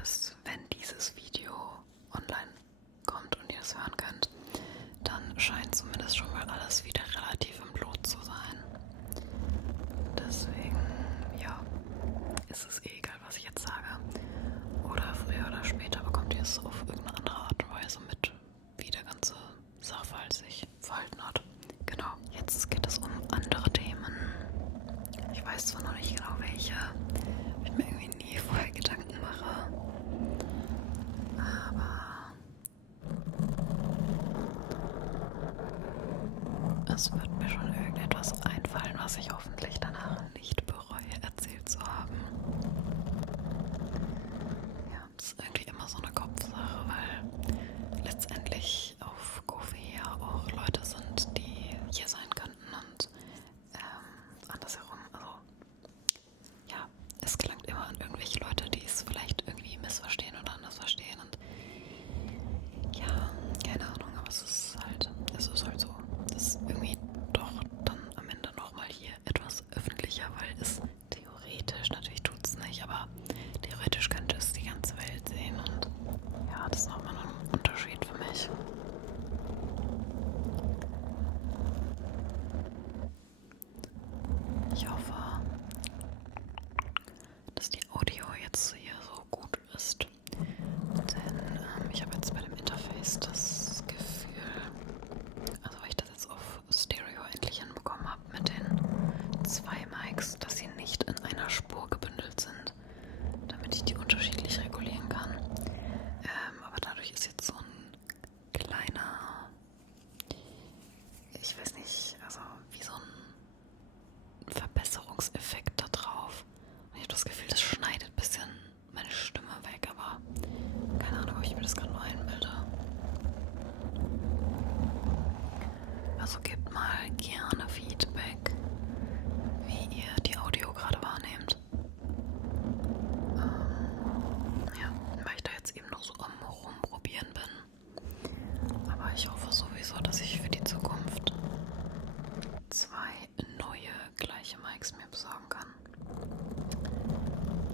zumindest, wenn dieses Video online kommt und ihr es hören könnt, dann scheint zumindest schon mal alles wieder relativ im Blut zu sein. Deswegen, ja, ist es eh egal, was ich jetzt sage. Oder früher oder später bekommt ihr es auf irgendeine andere Art und Weise mit, wie der ganze Sachverhalt sich verhalten hat. Genau, jetzt geht es um andere Themen. Ich weiß zwar noch nicht genau welche, ich mir irgendwie nie vorher Gedanken mache, aber es wird mir schon irgendetwas einfallen, was ich hoffentlich danach nicht bereue, erzählt zu haben. Ja, das ist irgendwie immer so eine Kopfsache, weil letztendlich auf Goofy ja auch Leute sind, die hier sein könnten und andersherum, also ja, es gelangt immer an irgendwelche Leute, die es vielleicht irgendwie missverstehen oder anders verstehen und ja, keine Ahnung, aber es ist halt so. Das ist irgendwie doch dann am Ende nochmal hier etwas öffentlicher, weil es theoretisch, natürlich tut es nicht, aber theoretisch könnte es die ganze Welt sehen und ja, das ist nochmal ein Unterschied für mich. Ich hoffe, dass die Audio jetzt hier so gut ist, denn ich habe jetzt bei dem Interface das Gefühl, also weil ich das jetzt auf Stereo endlich hinbekommen habe mit den 2 Mics, dass sie nicht in einer Spur gebündelt sind, damit ich die unterschiedlich regulieren kann. Aber dadurch ist jetzt so ein kleiner, ich weiß nicht, also wie so ein Verbesserungseffekt da drauf. Und ich habe das Gefühl, das schneidet ein bisschen meine Stimme weg, aber keine Ahnung, ob ich mir das gerade nur einbilde. Also gebt mal gerne Feedback, wie ihr die Audio gerade wahrnehmt. Ja, weil ich da jetzt eben noch so am Rumprobieren bin. Aber ich hoffe sowieso, dass ich für die Zukunft 2 neue gleiche Mics mir besorgen kann.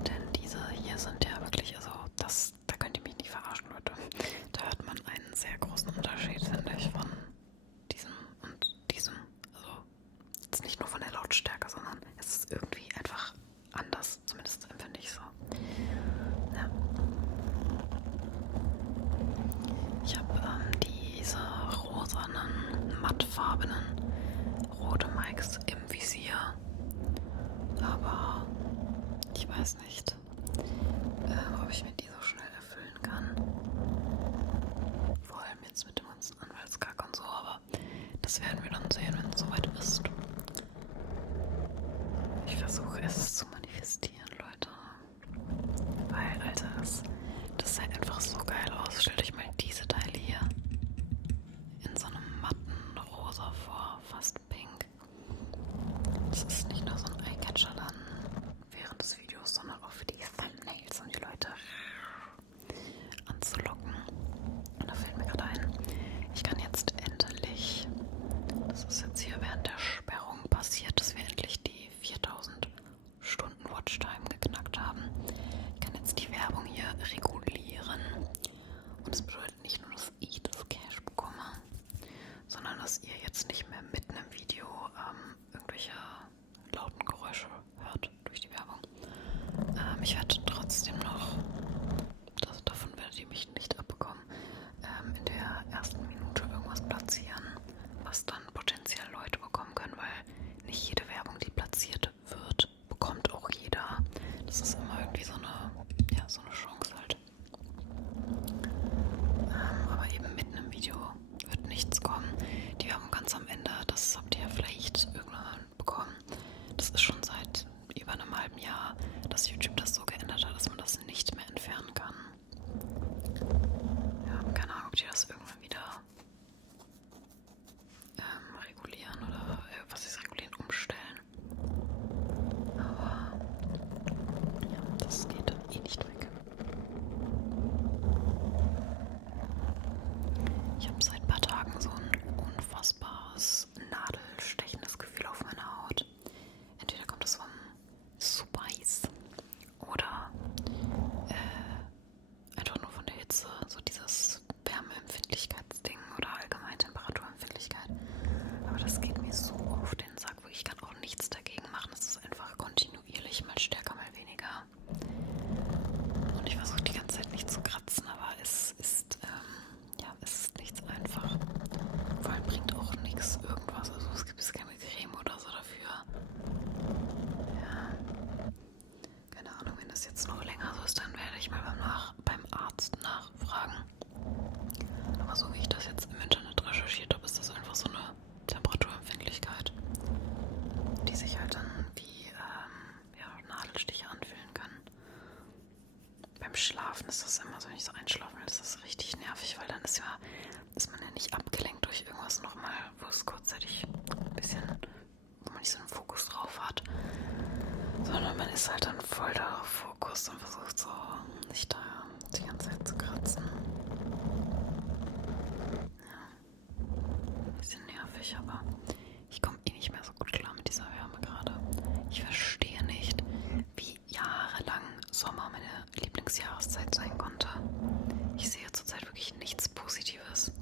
Denn diese hier sind ja wirklich, also da könnt ihr mich nicht verarschen, Leute. Da hört man einen sehr großen Unterschied, finde ich, von diesem und diesem. Also jetzt nicht nur von der Lautstärke, sondern es ist irgendwie einfach anders. Zumindest empfinde ich so. Ja. Ich habe diese rosanen, mattfarbenen rote Mics im Visier. Aber ich weiß nicht, ob ich mir die so schnell erfüllen kann. Vor allem jetzt mit dem ganzen Anwaltskack und so, aber das werden wir dann sehen, wenn es soweit ist. Ich versuche es zu manifestieren, Leute. Weil, Alter, das sieht einfach so geil aus. Stellt euch mal diese Teile hier in so einem matten Rosa vor, fast pink. Das ist nicht nur so ein Eyecatcher dann während des Videos, sondern auch für die Thumbnails, um die Leute anzulocken. Und da fällt mir gerade ein, ich kann jetzt endlich, das ist jetzt hier während der Sperrung passiert, dass wir endlich die 4000 Stunden Watchtime geknackt haben. Ich kann jetzt die Werbung hier regulieren. Und das bedeutet nicht nur, dass ich das Cash bekomme, sondern dass ihr jetzt nicht mehr mitten im Video irgendwelche lauten Geräusche hört durch die Werbung. Ich werde trotzdem noch, davon werdet ihr mich nicht abbekommen, in der ersten Minute irgendwas platzieren, was dann potenziell Leute bekommen können, weil nicht jede Werbung, die platziert wird, bekommt auch jeder. Das ist immer irgendwie so eine Chance halt. Aber eben mitten im Video wird nichts kommen. Die Werbung ganz am Ende, das habt ihr vielleicht irgendwann bekommen. Das ist schon seit über einem halben Jahr, dass YouTube das so geändert hat, dass man das nicht mehr entfernen kann. Ja, keine Ahnung, ob die das irgendwann wieder regulieren oder was ist regulieren, umstellen. Aber ja, das geht eh nicht weg. Ich habe seit ein paar Tagen so ein unfassbares nadelstechendes Gefühl auf meiner Haut. Entweder kommt es vom Spice oder Hitze, so dieses Wärmeempfindlichkeitsding oder allgemein Temperaturempfindlichkeit. Aber das geht mir so auf den Sack. Ich kann auch nichts dagegen machen. Es ist einfach kontinuierlich, mal stärker, mal weniger. Und ich versuche die ganze Zeit nicht zu kratzen, aber es ist nichts einfach. Vor allem bringt auch nichts irgendwas. Also es gibt keine Creme oder so dafür. Ja. Keine Ahnung, wenn das jetzt noch länger so ist, dann werde ich mal beim Arzt nachfragen. Aber so wie ich das jetzt im Internet recherchiert habe, ist das einfach so eine Temperaturempfindlichkeit, die sich halt dann wie Nadelstiche anfühlen kann. Beim Schlafen ist das immer so, wenn ich so einschlafen will, ist das richtig nervig, weil dann ist man ja nicht abgelenkt durch irgendwas nochmal, wo es kurzzeitig ein bisschen, wo man nicht so einen Fokus drauf hat, sondern man ist halt dann voll darauf Fokus und versucht so, sich da die ganze Zeit zu kratzen. Ja, ein bisschen nervig, aber ich komme eh nicht mehr so gut klar mit dieser Wärme gerade. Ich verstehe nicht, wie jahrelang Sommer meine Lieblingsjahreszeit sein konnte. Ich sehe zurzeit wirklich nichts Positives.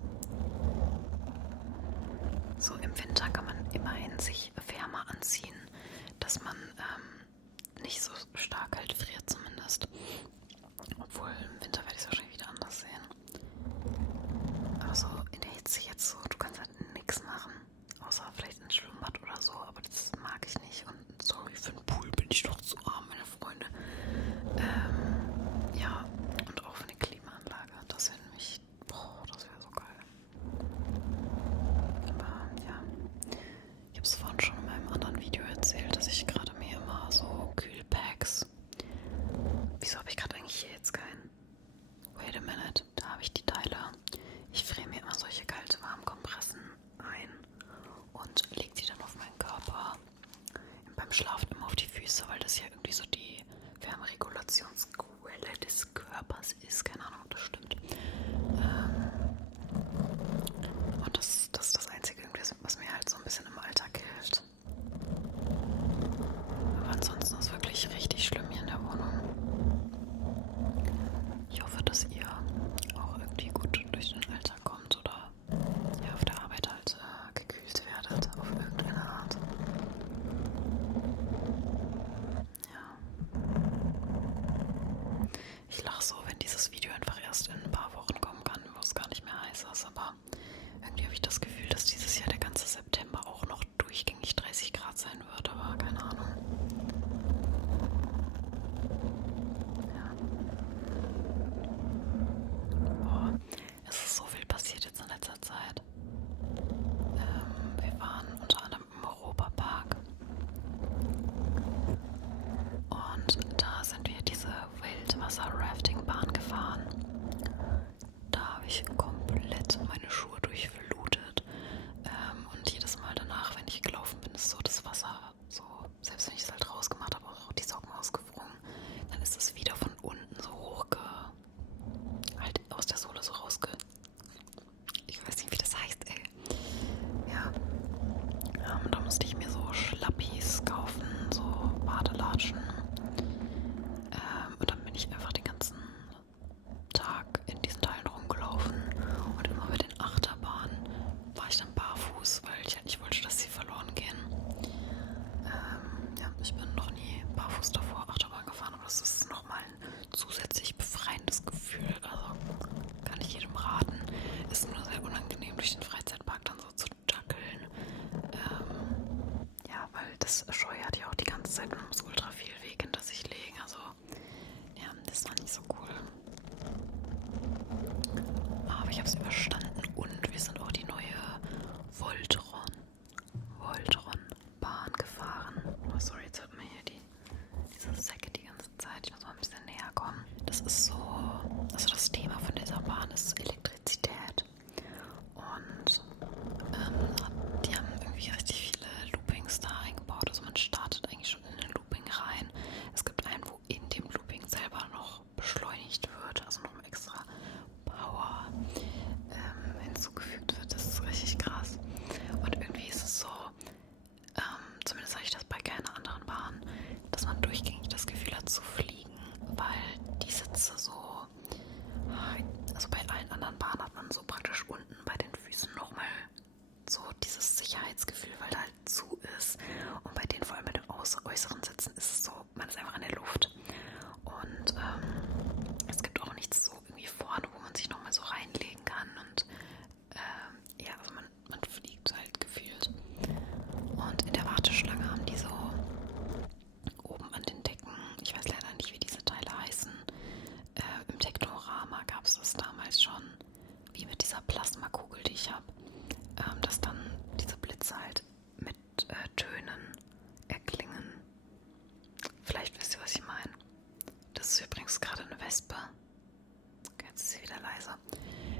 So im Winter kann man immerhin sich wärmer anziehen, dass man nicht so stark halt friert zumindest. Obwohl im Winter werde ich es wahrscheinlich wieder anders sehen. Aber so in der Hitze jetzt so, du kannst halt nichts machen. Außer vielleicht ins Schwimmbad oder so, aber das mag ich nicht. Und sorry, für den Pool bin ich doch zu arm, meine Freunde. Ja, und auch für eine Klimaanlage. Das wäre nämlich, das wäre so geil. Aber ja, ich habe es vorhin schon in meinem anderen Video erzählt, dass ich gerade mir immer so Kühlpacks. Wieso habe ich gerade eigentlich hier jetzt keinen? Wait a minute, da habe ich die Teile. Ich friere mir immer solche kalte Warmkompressen ein und lege die dann auf meinen Körper. Beim Schlafen immer auf die Füße, weil das ja irgendwie so die Wärmeregulationsquelle des Körpers ist. Keine Ahnung, ob das stimmt. Und das ist das Einzige, was mir halt so ein bisschen im Alltag hilft. Aber ansonsten ist es wirklich richtig schlimm hier in der Wohnung. Ich hoffe, dass ihr auch irgendwie gut durch den Alltag kommt oder ja, auf der Arbeit halt gekühlt werdet auf irgendeine Art. Ja. Ich lache so, wenn dieses Video einfach erst in ein paar Wochen kommen kann, wo es gar nicht mehr heiß ist, aber irgendwie habe ich das Gefühl, dass dieses Jahr der ganze September auch noch durchgängig 30 Grad sein wird, aber keine Ahnung. Ja. Boah, es ist so viel passiert jetzt in letzter Zeit. Wir waren unter anderem im Europapark und da sind wir diese Wildwasser-Rafting-Bahn gefahren. Da habe ich komplett meine Schuhe durchflutet. Und jedes Mal danach, wenn ich gelaufen bin, ist so das Wasser so, selbst wenn ich es halt rausgemacht habe, auch die Socken ausgefroren, dann ist es wieder von unten so halt aus der Sohle so ich weiß nicht, wie das heißt, ey. Ja. Da musste ich mir so Schlappis kaufen, so Badelatschen. Und dann bin ich einfach den ganzen Tag in diesen Teilen rumgelaufen und immer bei den Achterbahnen war ich dann barfuß, weil ich halt nicht wollte, dass sie verloren gehen. Ja, ich bin noch nie barfuß davor Achterbahn gefahren, aber das ist nochmal ein zusätzlich befreiendes Gefühl. Also kann ich jedem raten. Ist nur sehr unangenehm, durch den Freizeitpark dann so zu dackeln. Ja, weil das scheuert ja auch die ganze Zeit und man muss ultra viel Weg hinter sich legen. Also ja, das war nicht so cool. Aber ich habe es überstanden und wir sind auch die neue Voltron-Bahn gefahren. Oh, sorry, jetzt hört man hier diese Säcke die ganze Zeit. Ich muss mal ein bisschen näher kommen. Das ist so, also das Thema von dieser Bahn ist Elektrizität. Und die haben irgendwie richtig viele Loopings da eingebaut. Also man startet eigentlich schon in ein Looping rein. Es gibt einen, wo in dem Looping selber noch beschleunigt wird, also noch extra Power hinzugefügt wird. Das ist richtig krass. Und irgendwie ist es so, zumindest habe ich das bei keiner anderen Bahn, dass man durchgängig das Gefühl hat zu fliegen, weil die Sitze so, ich habe, dass dann diese Blitze halt mit Tönen erklingen. Vielleicht wisst ihr, was ich meine. Das ist übrigens gerade eine Wespe. Okay, jetzt ist sie wieder leise.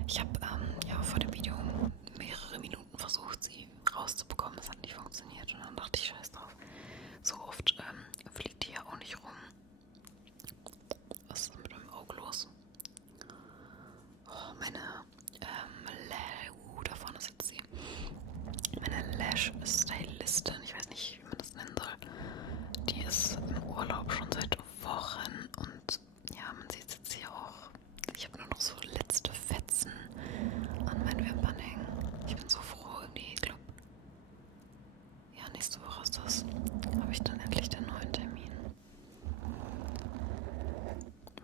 Ich habe ja vor dem Video mehrere Minuten versucht, sie rauszubekommen. Das hat nicht funktioniert und dann dachte ich, scheiß drauf. So oft fliegt die ja auch nicht rum. Was ist mit meinem Auge los? Oh, meine da vorne sitzt sie. Meine Lash-Stylistin, ich weiß nicht, wie man das nennen soll. Die ist im Urlaub schon seit Wochen und ja, man sieht es jetzt hier auch. Ich habe nur noch so letzte Fetzen an meinen Wimpern hängen. Ich bin so froh, irgendwie, ich glaube, ja, nächste Woche ist das. Habe ich dann endlich den neuen Termin.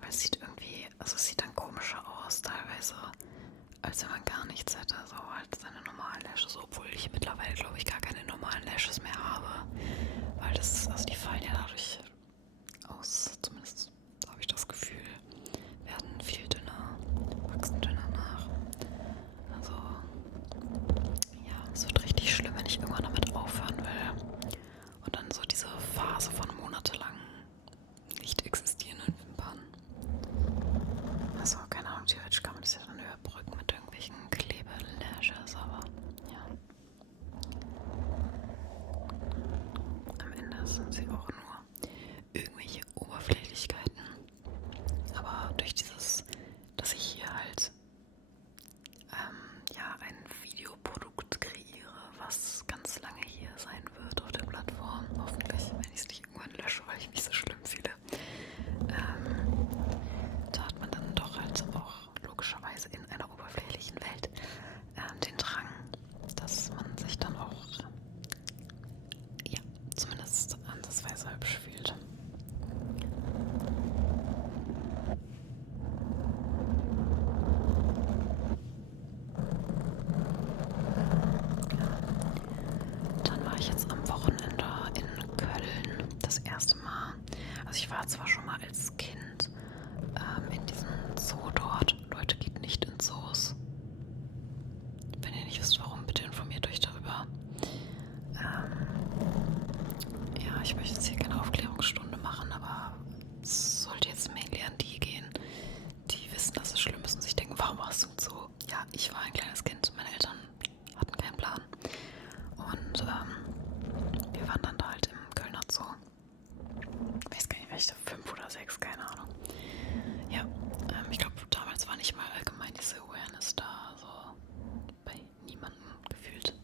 Weil es sieht irgendwie, also es sieht dann komischer aus teilweise, als wenn man gar nichts hätte, so halt seine normalen Lashes, obwohl ich mittlerweile, glaube ich, gar keine normalen Lashes mehr habe, weil das, also die fallen ja dadurch aus, zumindest habe ich das Gefühl, werden viel dünner, wachsen dünner nach. Also, ja, es wird richtig schlimm, wenn ich irgendwann damit aufhören will und dann so diese Phase von monatelang nicht existierenden Wimpern. Also, keine Ahnung, theoretisch kann man das ja dann überbrücken mit irgendwelchen Klebelashes, aber ja. Am Ende sind sie auch nur irgendwelche Oberflächlichkeiten. Aber durch dieses, dass ich hier halt ja, ein Videoprodukt kreiere, was ganz lange hier sein wird auf der Plattform, hoffentlich, wenn ich es nicht irgendwann lösche, weil ich mich so schlimm fühle, da hat man dann doch halt auch logischerweise in einer oberflächlichen Welt den Drang, dass man sich dann auch ja, zumindest ansatzweise hübsch fühlt. Dann war ich jetzt am Wochenende in Köln das erste Mal. Also ich war zwar schon mal als Kind in diesem Zoo dort. Leute, geht nicht in Zoos. Wenn ihr nicht wisst, warum, bitte informiert euch darüber. Ja, ich möchte jetzt hier keine Aufklärungsstunde machen, aber es sollte jetzt mainly an die gehen, die wissen, dass es schlimm ist und sich denken, warum warst du im Zoo? Ja, ich war ein kleines Kind, meine Eltern hatten keinen Plan. Und wir waren dann da halt im Kölner Zoo. Ich weiß gar nicht, vielleicht 5 oder 6, keine Ahnung. Ja, ich glaube, damals war nicht mal allgemein diese Awareness da, so bei niemandem gefühlt.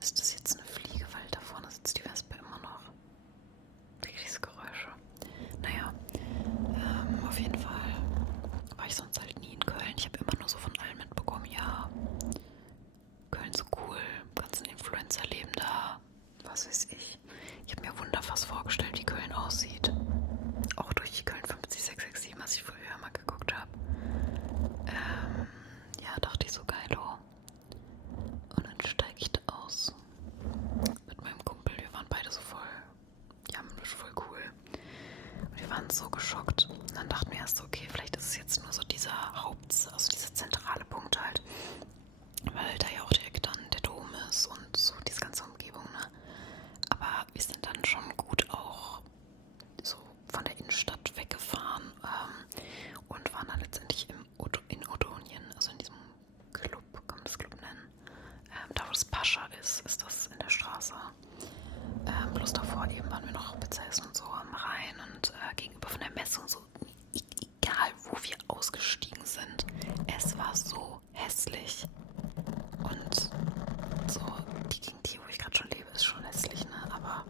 Ist das jetzt eine Fliege, weil da vorne sitzt die Wespe immer noch? Diese Geräusche. Naja, auf jeden Fall war ich sonst halt nie in Köln. Ich habe immer nur so von allen mitbekommen, ja, Köln so cool, ganzen Influencer leben da, was weiß ich. Ich habe mir wundervoll vorgestellt, wie Köln aussieht. Auch durch die Köln 50667, was ich früher mal geguckt habe. Ja, dachte ich so geil, oh. Und dann steige ich da aus mit meinem Kumpel. Wir waren beide so voll, ja, voll cool. Und wir waren so geschockt. Und dann dachten wir erst so, okay, vielleicht ist es jetzt nur so dieser also dieser zentrale Punkt halt. Weil da ja auch direkt dann der Dom ist und so diese ganze Umgebung, ne? Aber wir sind dann schon gut auch so von der Innenstadt weggefahren und waren dann letztendlich in Odonien, also in diesem Club, kann man das Club nennen. Da wo das Pascha ist das in der Straße. Bloß davor eben waren wir noch Pizza essen und so am Rhein und gegenüber von der Messe und so. Egal wo wir ausgestiegen sind, es war so hässlich. Und so, die Gegend hier, wo ich gerade schon lebe, ist schon hässlich, ne? Aber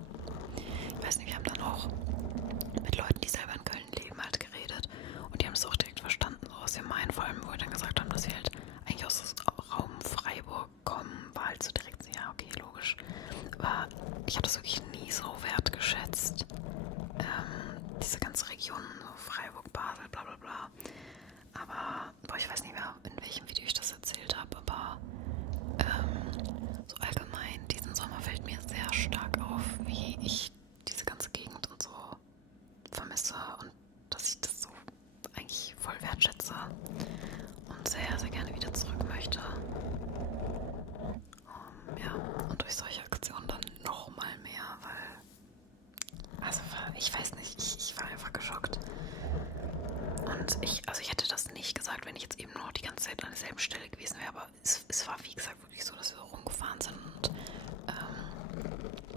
Also ich hätte das nicht gesagt, wenn ich jetzt eben nur die ganze Zeit an derselben Stelle gewesen wäre, aber es war wie gesagt wirklich so, dass wir so rumgefahren sind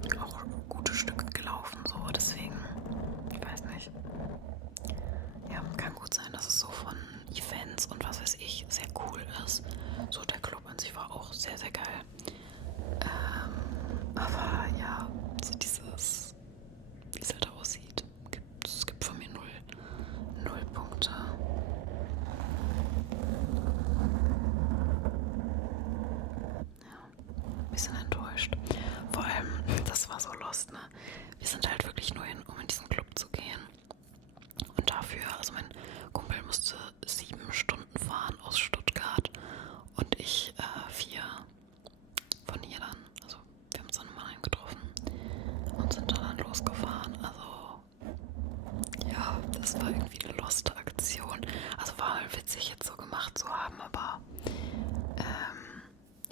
und auch gute Stücke gelaufen, so, deswegen, ich weiß nicht. Ja, kann gut sein, dass es so von Events und was weiß ich sehr cool ist. So, der Club an sich war auch sehr, sehr geil. Aber ja, so wie es halt aussieht, es gibt von mir null Punkte. Ja, bisschen enttäuscht. Vor allem, das war so lost, ne? Wir sind halt wirklich nur hin, um in diesen Club zu gehen. Und dafür, also mein Kumpel musste 7 Stunden fahren aus Stuttgart und ich 4 von hier dann. Also wir haben uns dann in Mannheim getroffen und sind dann losgefahren. Also ja, das war irgendwie eine loste Aktion. Also war mal witzig jetzt so gemacht zu haben, aber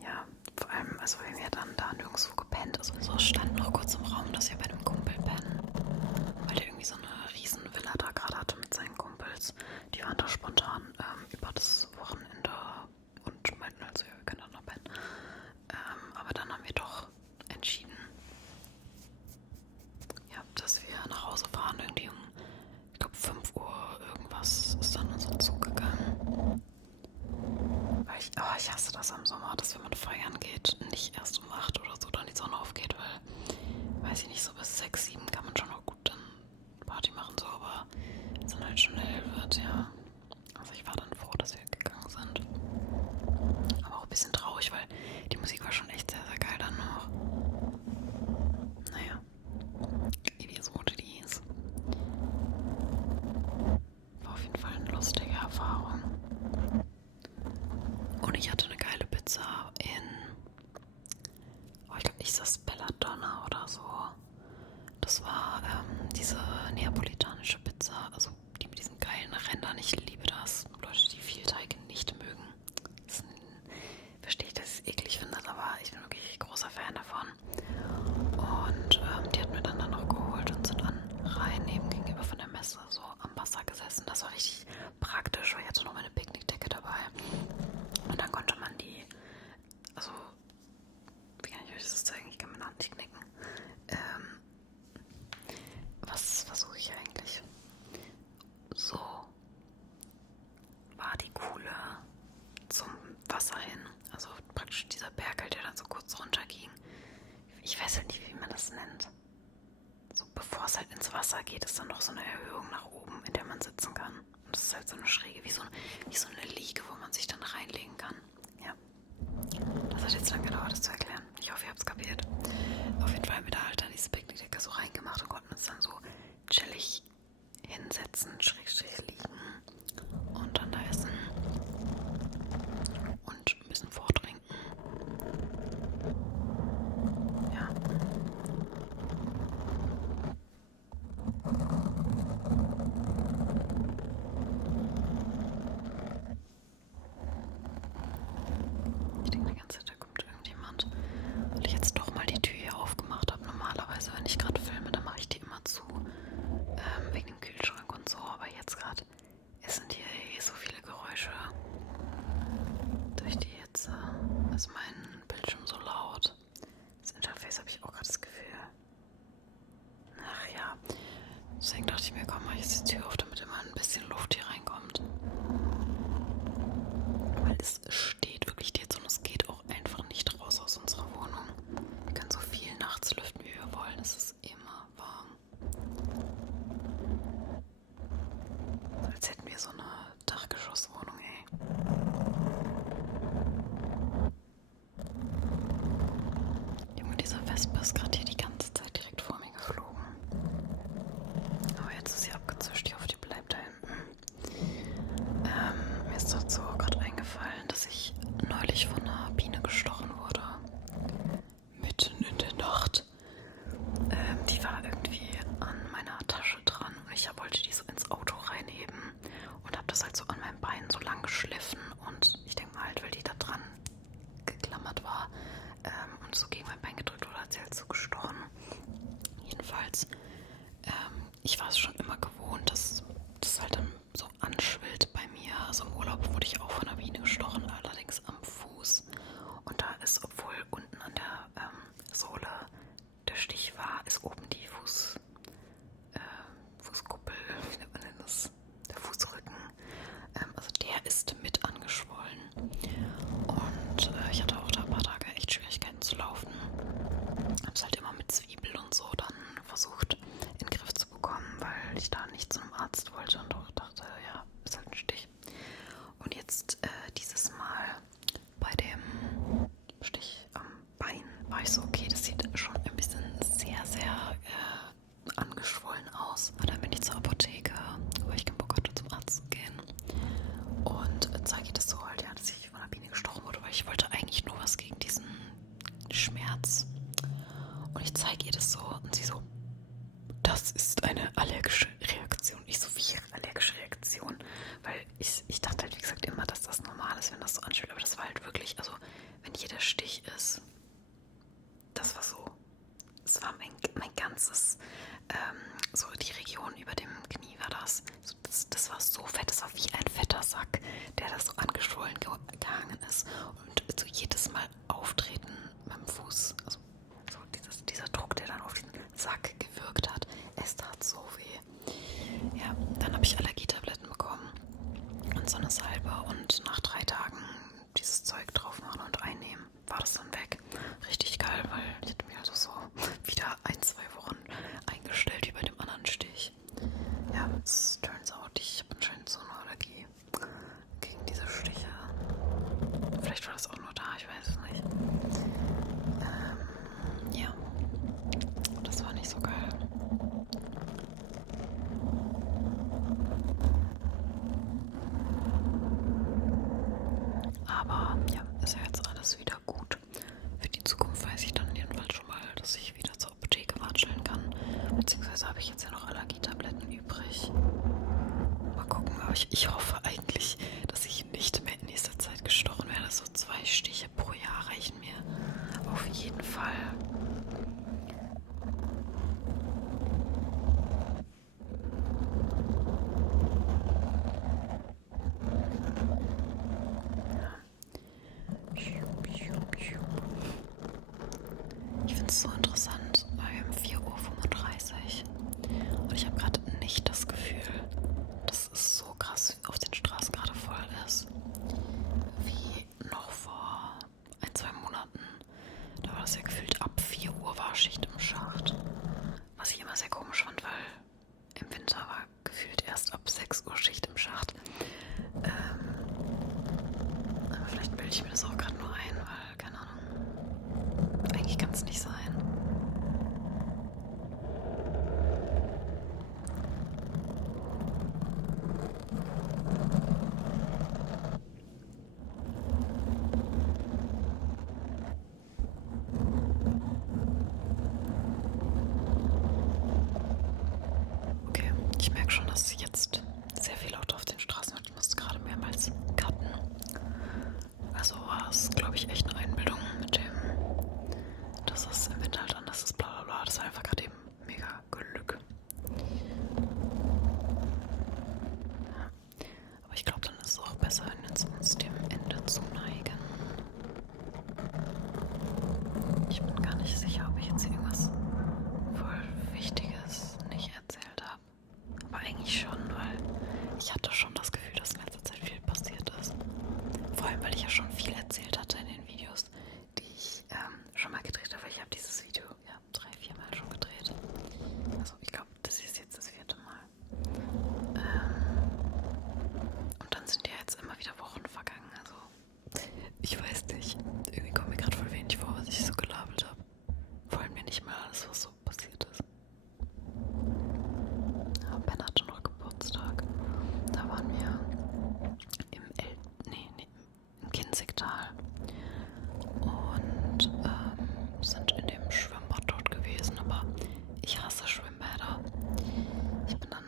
ja, vor allem, also wenn wir dann da nirgendwo gepennt, also so stand noch kurz im Raum, dass wir bei einem Kumpel pennen, weil der irgendwie so eine riesen Villa da gerade hatte mit seinen Kumpels. Die waren da spontan über das Wochenende und meinten halt so, ja, wir können da noch pennen. Aber dann haben wir doch entschieden, ja, dass wir nach Hause fahren, irgendwie um, ich glaube 5 Uhr irgendwas ist dann unser Zug gegangen. Weil ich hasse das am Sommer, dass wenn man feiern geht, nicht erst um 8 oder so dann die Sonne aufgeht, weil, weiß ich nicht, so bis 6, 7 kann man schon noch gut dann Party machen, so, aber wenn es dann halt schon hell wird, ja. Also ich war dann froh, dass wir gegangen sind. Aber auch ein bisschen traurig, weil die Musik war schon echt sehr, sehr geil dann noch. Naja, it is what it is. War auf jeden Fall eine lustige Erfahrung. Und ich hatte eine geile Pizza ich glaube, ich saß Belladonna oder so. Das war diese neapolitanische Pizza, also die mit diesen geilen Rändern. Ich liebe das. Leute, die viel Teig nicht mögen. Verstehe ich, dass ich es eklig finde, aber ich bin wirklich großer Fan davon. Und die hatten wir dann noch geholt und sind dann rein neben gegenüber von der Messe so am Wasser gesessen. Das war richtig praktisch, weil ich hatte noch meine Picknickdecke dabei. Und dann konnte man die, also, wie kann ich euch das zeigen? Ich kann meine Hand nicht knicken. Was versuche ich eigentlich? So war die Kuhle zum Wasser hin. Also praktisch dieser Berg halt, der dann so kurz runter ging. Ich weiß halt nicht, wie man das nennt. So bevor es halt ins Wasser geht, ist dann noch so eine Erhöhung nach oben, in der man sitzen kann. Und das ist halt so eine Schräge, wie so eine Liege, wo man sich dann reinlegen kann. Ja. Das hat jetzt lang gedauert, das zu erklären. Ich hoffe, ihr habt es kapiert. Auf jeden Fall haben wir da halt dann diese Picknickdecke so reingemacht und konnten uns dann so chillig hinsetzen, schrägstrich liegen und dann da essen und ein bisschen vortrinken. Ja. Ich denke die ganze Zeit, da kommt irgendjemand, weil ich jetzt doch mal die Tür hier aufgemacht habe. Normalerweise, wenn ich gerade filme, dann mache ich die immer zu, wegen dem Kühlschrank und so, aber jetzt gerade sind hier so viele Geräusche durch die Hitze. Ist mein Bildschirm so laut. Das Interface habe ich auch gerade das Gefühl. Ach ja. Deswegen dachte ich mir, komm, mach ich jetzt die Tür auf, damit immer ein bisschen Luft hier reinkommt. Weil es steht wirklich jetzt und es geht auch einfach nicht raus aus unserer Wohnung. Wir können so viel nachts lüften, wie wir wollen. Es ist immer warm. Als hätten wir so eine Dachgeschosswohnung, ey. Junge, diese Wespe ist gerade hier die ganze Zeit direkt vor mir geflogen. Aber jetzt ist sie abgezischt. Ich hoffe, die bleibt da hinten. Mir ist dazu gerade eingefallen, dass ich neulich von einer Biene gestochen wurde. Mitten in der Nacht. Die war irgendwie an meiner Tasche dran und ich wollte die so ins Auto reinheben und habe das halt so an meinem Bein so lang geschliffen und ich denke mal halt, weil die da dran geklammert war und so gegen mein Bein gedrückt wurde, hat sie halt so gestochen. Jedenfalls, ich war es schon immer gewohnt, dass das halt dann so anschwillt das war so fett, das war wie ein fetter Sack, der da so angeschwollen gehangen ist. Und so jedes Mal auftreten mit dem Fuß, also so dieser Druck, der dann auf den Sack gewirkt hat, es tat so weh. Ja, dann habe ich Allergietabletten bekommen und so eine Salbe und nach 3 Tagen dieses Zeug drauf machen und einnehmen, war das dann weg. Richtig geil, weil ich hatte mir also so wieder 1-2 Wochen eingestellt wie bei dem anderen Stich. Ja, es turns out, ich habe anscheinend so eine Allergie gegen diese Stiche. Vielleicht war das auch nur da, ich weiß es nicht. Ja, das war nicht so geil. Aber ja, ist ja jetzt alles wieder gut. Für die Zukunft weiß ich dann jedenfalls schon mal, dass ich wieder zur Apotheke watscheln kann. Beziehungsweise habe ich jetzt ja noch Allergietabletten übrig. Mal gucken, aber ich hoffe eigentlich, dass ich nicht mehr in nächster Zeit gestochen werde. So 2 Stiche pro Jahr reichen mir auf jeden Fall. Ich finde es so interessant, weil wir haben 4:35 Uhr und ich habe gerade nicht das Gefühl, dass es so krass auf den Straßen gerade voll ist, wie noch vor 1-2 Monaten. Da war das ja gefühlt ab 4 Uhr war Schicht im Schacht. Was ich immer sehr komisch fand, weil im Winter war gefühlt erst ab 6 Uhr Schicht im Schacht. Aber vielleicht bilde ich mir das auch gerade nur ein, weil, keine Ahnung, eigentlich kann es nicht sein. Okay, ich merke schon, dass jetzt sehr viel Auto auf den Straßen wird. Ich musste gerade mehrmals cutten. Also war es, glaube ich, echt eine Einbildung mit dem, dass es im Winter halt anders ist, bla bla bla. Das war einfach gerade eben mega Glück. Ja. Aber ich glaube, dann ist es auch besser, wenn wir uns dem Ende zuneigen. Ich bin gar nicht sicher, ob ich jetzt irgendwas voll Wichtiges nicht erzählt habe. Aber eigentlich schon, weil ich hatte schon das Gefühl, dass in letzter Zeit viel passiert ist. Vor allem, weil ich ja schon viel erzählt hatte in den Videos, die ich schon mal gedreht habe. Ich habe dieses Video ja 3-4 Mal schon gedreht. Also ich glaube, das ist jetzt das 4. Mal. Und dann sind ja jetzt immer wieder Wochen vergangen. Also ich weiß nicht. Irgendwie kommt mir gerade voll wenig vor, was ich so gelabelt habe. Vor allem mir nicht mal alles, was so passiert ist. Ja, Ben hatte noch Geburtstag. Da waren wir im Kinzigtal und sind in dem Schwimmbad dort gewesen, aber ich hasse Schwimmbäder. Ich bin dann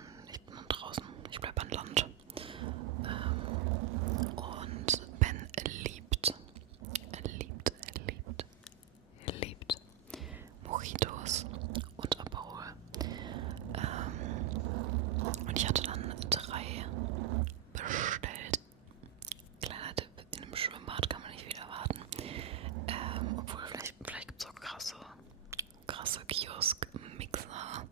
draußen, ich bleibe an Land. Und Ben liebt Mojitos und Aperol. Und ich hatte dann 3 bestellt. Kleiner Tipp, in einem Schwimmbad kann man nicht wieder warten. Obwohl, vielleicht gibt es auch krasse Kiosk-Mixer.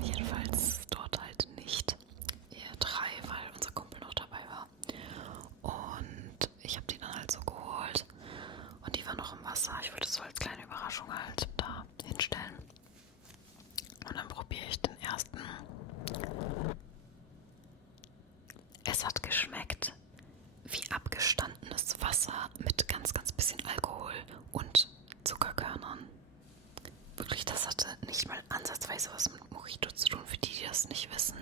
Jedenfalls dort halt nicht. Eher 3, weil unser Kumpel noch dabei war. Und ich habe die dann halt so geholt. Und die war noch im Wasser. Ich wollte es so als kleine Überraschung halt da hinstellen. Und dann probiere ich den ersten. Es hat geschmeckt wie abgestandenes Wasser mit ganz, ganz bisschen Alkohol und Zuckerkörnern. Wirklich, das hatte nicht mal ansatzweise was mit Mojito zu tun, für die, die das nicht wissen.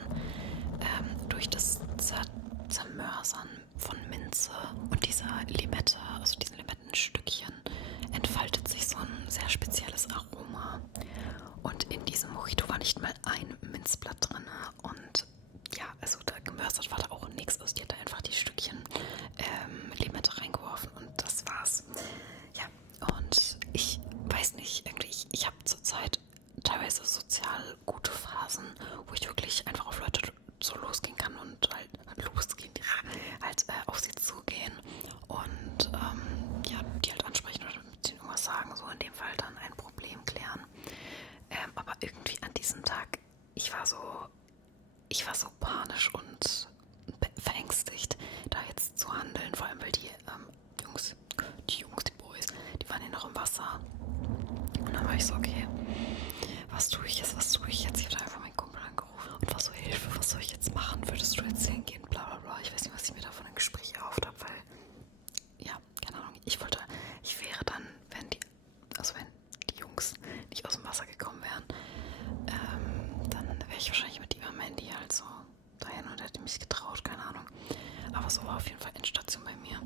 Durch das Zermörsern von Minze und dieser Limette, also diesen Limettenstückchen, entfaltet sich so ein sehr spezielles Aroma. Und in diesem Mojito war nicht mal ein Minzblatt drin. Und ja, also da gemörsert war da auch nichts. Also die hat da einfach die Stückchen Limette reingeworfen und das war's. Ja, und ich weiß nicht, irgendwie, ich habe zurzeit teilweise sozial gute Phasen, wo ich wirklich einfach auf Leute mich getraut, keine Ahnung. Aber so war auf jeden Fall Endstation bei mir.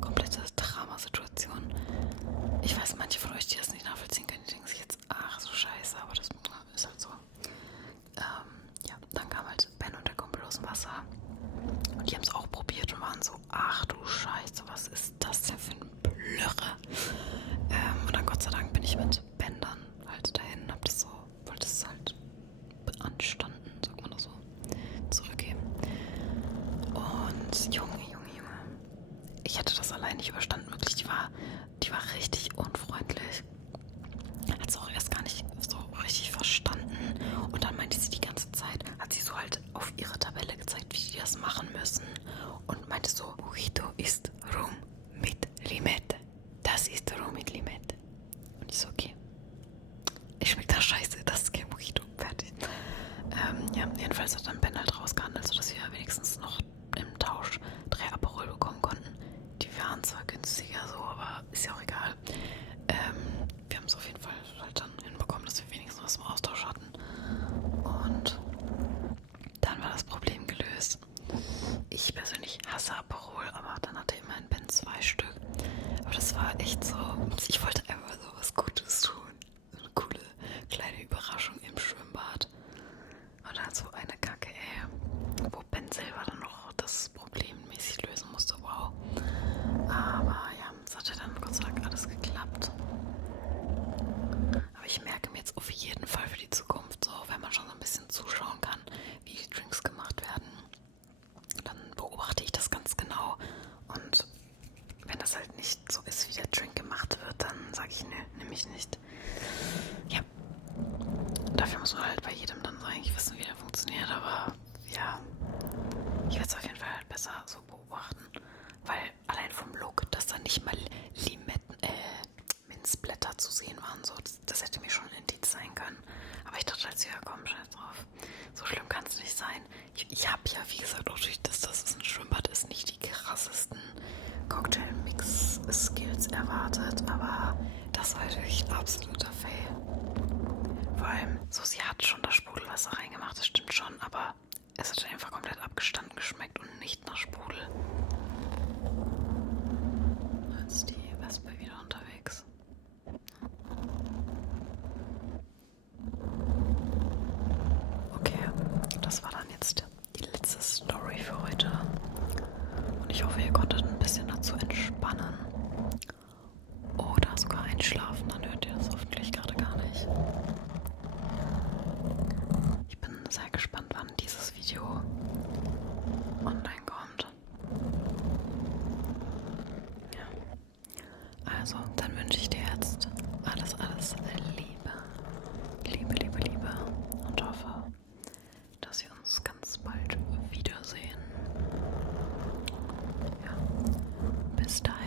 Komplette Dramasituation. Ich weiß, manche von euch, die das nicht nachvollziehen können, die denken sich jetzt, ach so scheiße, aber das ist halt so. Ja, dann kam halt Ben und der Kumpel aus dem Wasser. Und die haben es auch probiert und waren so, ach du Scheiße, was ist das denn für ein Blöre? Und dann Gott sei Dank bin ich mit Ben dann halt dahin, wollte es halt beanstanden, sagt man das so, zurückgeben. Und Junge, ich hätte das allein nicht überstanden, wirklich, die war richtig unfreundlich. Hat es auch erst gar nicht so richtig verstanden. Und dann meinte sie die ganze Zeit, hat sie so halt auf ihre Tabelle gezeigt, wie die das machen müssen. Und meinte so, Mojito ist Rum mit Limette. Das ist Rum mit Limette. Und ich so, okay. Ich schmeckt das scheiße, das ist kein Mojito. Fertig. Ja, jedenfalls hat dann Ben halt rausgehandelt, sodass wir wenigstens noch im Tausch 3 Aperol bekommen konnten. Die waren zwar günstiger so, aber ist ja auch egal. Wir haben es auf jeden Fall halt dann hinbekommen, dass wir wenigstens was im Austausch hatten. Und dann war das Problem gelöst. Ich persönlich hasse Aperol, aber dann hatte immerhin Ben 2 Stück. Aber das war echt so, ich wollte einfach so was Gutes tun. So eine coole kleine Überraschung im Schwimmbad. Und dann so eine Kacke, ey. Wo Ben selber dann noch das Problem mäßig lösen musste, wow. Aber ja, es hat ja dann Gott sei Dank alles geklappt. Aber ich merke mir jetzt auf jeden Fall für die Zukunft so, wenn man schon so ein bisschen zuschauen kann, wie die Drinks gemacht werden, dann beobachte ich das ganz genau. Und wenn das halt nicht so ist, wie der Drink gemacht wird, dann sage ich, ne, nehme ich nicht. Ja. Dafür muss man halt bei jedem dann so eigentlich wissen, wie der funktioniert, aber ja, ich werde es auf jeden Fall halt besser so beobachten, weil allein vom Look, dass da nicht mal Minzblätter zu sehen waren, so, das hätte mir schon ein Indiz sein können. Aber ich dachte halt, ja komm, scheiß drauf. So schlimm kann es nicht sein. Ich habe ja, wie gesagt, auch durch das, dass es ein Schwimmbad ist, nicht die krassesten Cocktail-Mix-Skills erwartet, aber das war wirklich ein absoluter Fail. Vor allem, so, sie hat schon das Sprudelwasser reingemacht, das stimmt schon, aber es hat einfach komplett abgestanden geschmeckt und nicht nach Sprudel. Jetzt ist die Wespe wieder unterwegs. Okay, das war dann jetzt die letzte Story für heute. Und ich hoffe, ihr konntet ein bisschen dazu entspannen. Oder sogar einschlafen, dann hört ihr das hoffentlich gerade gar nicht. Ich bin sehr gespannt, wann dieses Video online kommt. Ja. Also, dann wünsche ich dir jetzt alles Liebe. Liebe. Und hoffe, dass wir uns ganz bald wiedersehen. Ja. Bis dahin.